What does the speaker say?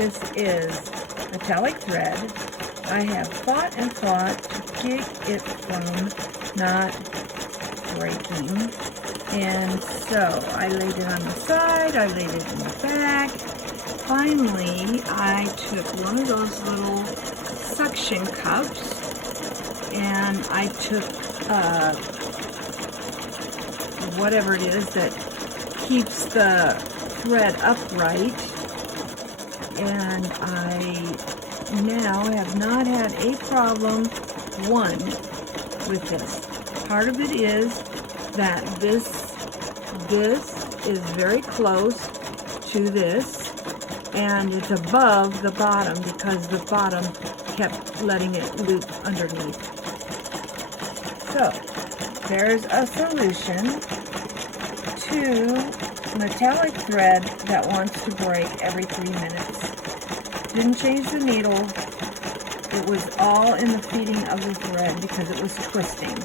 this is metallic thread. I have fought and fought to keep it from not breaking. And so I laid it on the side, I laid it in the back. Finally, I took one of those little suction cups and I took whatever it is that keeps the thread upright, and I now have not had a problem with this. Part of it is that this is very close to this, and it's above the bottom because the bottom kept letting it loop underneath. So there's a solution to metallic thread that wants to break every 3 minutes. Didn't change the needle. It was all in the feeding of the thread because it was twisting.